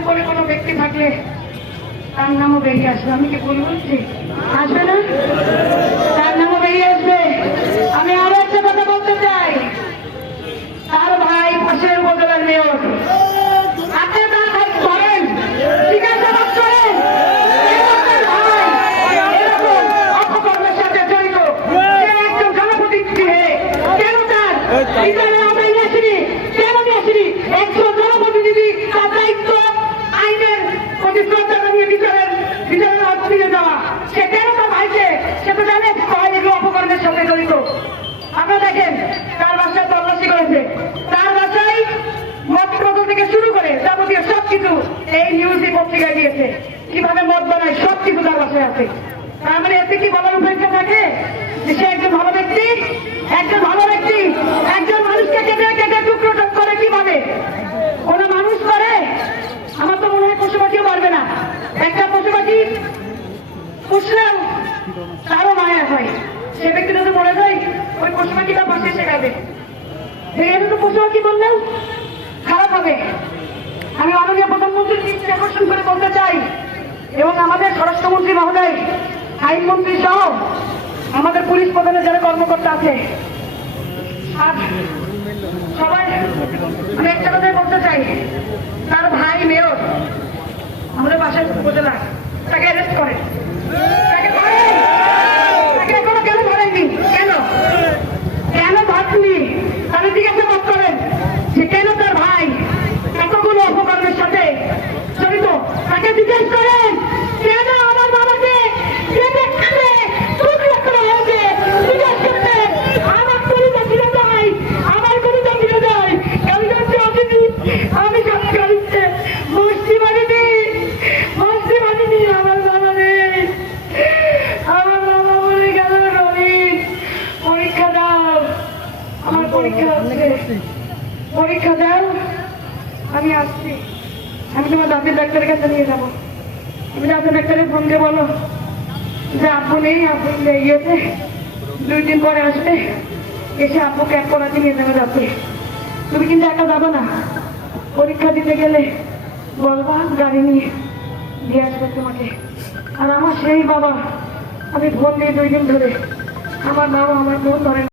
উপরে কোনো ব্যক্তি থাকলে তার নামও বেরিয়ে আসবে। আমি কি ভুল বলছি? আসবে না? তার নামও বেরিয়ে আসবে। আমি আরও একটা কথা বলতে চাই। তার ভাই পাশের উপজেলার মেয়র। আপনি তার ভাই করেন। জিজ্ঞাসাবাদ করেন। এরকম ভাই, এরকম অপকর্মের সাথে জড়িত। সে একজন কেন তার? বিচারে নিয়ে আসিনি। কেন নিয়ে আসিনি? দেখেন তার বাসায় তল্লাশি করেছে। তার বাসায় মদ বোতল থেকে শুরু করে যাবতীয় সবকিছু এই নিউজ পত্রিকায় দিয়েছে। কীভাবে মদ বানায় সবকিছু তার বাসায় আছে। তার মানে এতে কি বলার উপেক্ষা থাকে? যে সে একজন ভালো ব্যক্তি, একজন ভালো ওই পশু পাখিটা পাশে এসে তো পশু পাখি বললেও খারাপ হবে। আমি মাননীয় প্রধানমন্ত্রীর দৃষ্টি আকর্ষণ করে বলতে চাই, এবং আমাদের স্বরাষ্ট্রমন্ত্রী মহোদয়, আইনমন্ত্রী সহ আমাদের পুলিশ প্রধানের যারা কর্মকর্তা আছে সবাই আমি একটা কথাই বলতে চাই, তার ভাই মেয়র আমাদের পাশের উপজেলা, তাকে অ্যারেস্ট করে তাকে ধরেন। তাকে এখনও কেন ধরেননি কেন কেন ধরেননি তাহলে জিজ্ঞাসাবাদ করেন যে কেন তার ভাই এতগুলো অপকর্মের সাথে জড়িত তাকে জিজ্ঞেস করেন কেন আমার বাবাকে কেটে কেটে টুকরো করা হয়েছে জিজ্ঞেস করতেন আমার কলিজা ফিরে যায় আমার কলিজা ফিরে যায় কালিগঞ্জে আসেনি আমি কালিগঞ্জে মস্তি মানিনি মস্তি মানিনি আমার বাবা নেই আমার বাবা বলে গেল রবীন পরীক্ষা দাও আমার পরীক্ষা আছে। পরীক্ষা দাও, আমি আসছি। আমি তোমার দাঁতের ডাক্তারের কাছে নিয়ে যাব। তুমি দাঁতের ডাক্তারের ফোন দিয়ে বলো যে আব্বু নেই, আব্বু গিয়েছে। দুই দিন পরে আসবে। এসে আব্বুকে এক পড়াতে নিয়ে যাবে যাচ্ছে তুমি কিন্তু একা যাবে না। পরীক্ষা দিতে গেলে বলবা, গাড়ি নিয়ে দিয়ে আসবে তোমাকে। আর আমার সেই বাবা, আমি ফোন দিয়ে দুই দিন ধরে। আমার বাবা, আমার ফোন ধরে।